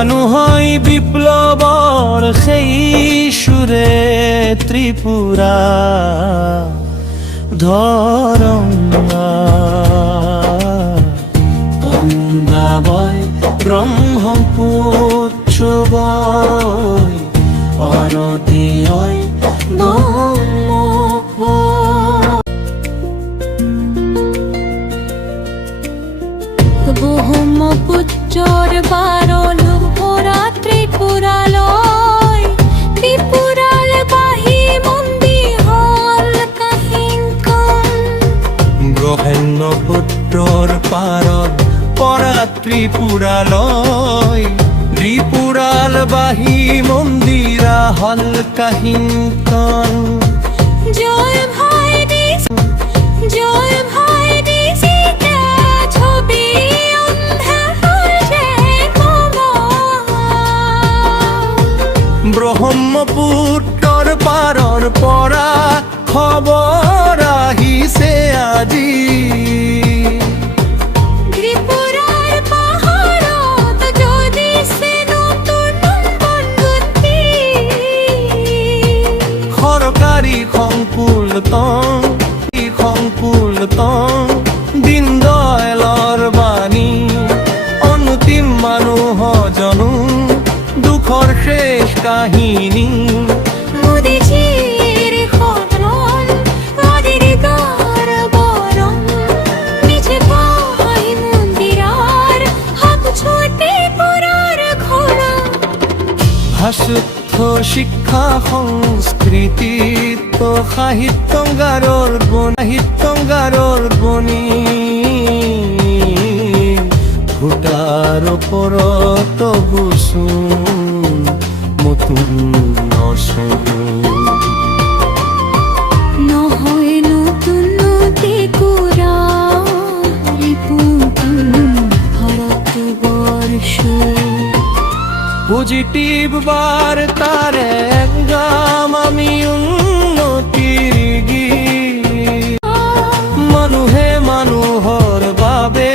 মানুহই বিপ্লৱৰ সেই সুৰে ত্ৰিপুৰা ধৰঙা অংগাবয় ব্ৰহ্মপুত্ৰ বয় অনতিয় ব্রহ্মপুত্রর বারলু ভরা ত্রিপুরালয় ত্রিপুরাল বাহি মন্দি হল কাহিঙ্কন ব্রহ্মপুত্ৰৰ পাৰত পৰা ত্ৰিপুৰালয় ত্ৰিপুৰাল বাহি মন্দিৰা হল কাহিঙ্কন জয় ভাই দিস জয় ভাই দিস ছবি ব্ৰহ্মপুত্ৰৰ পাৰৰ পৰা খবৰ আহিছে আজি ত্রিপুরার পাহাড়ত জ্যোতিষে নতুন বন্ধুত্বী সৰকাৰী সংকুলতং দীনদয়ালৰ বাণী অন্তিম মানুহ জনো দুখৰ শেষ কাহিনী মোদিজির খনন নদীর গার বরং নিচে ভাই মন্দিরার হাত ছোটে পুরার ঘোড়া ভাষুদ্ধ শিক্ষা সংস্কৃতিত সাহিত্যংগাৰৰ গুণী ভোটাৰ ওপৰত গুচোন নতুন নহয় নতুন নদী কুৰা পুতুল ভাৰতবৰ্ষ পজিটিভ বাৰ্তাৰে গাম আমি উন্নতিৰ গীত মানুহে মানুহৰ বাবে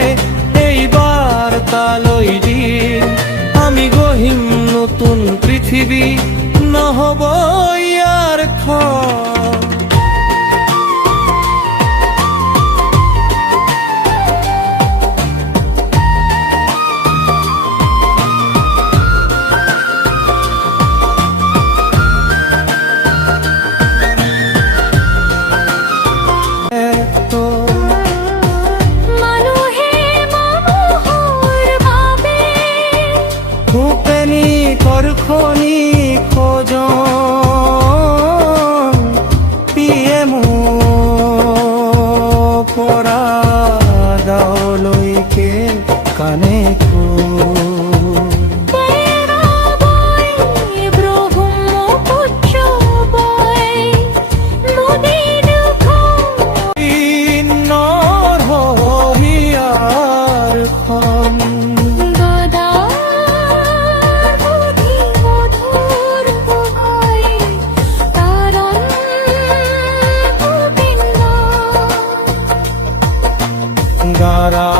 এই বাৰ্তালৈ দিম আমি গঢ়িম নতুন পৃথিৱী নহ'ব ইয়াৰ ক্ষয় খনি খোজন পিএম পৰা গাঁৱলৈকে কানে গাৰা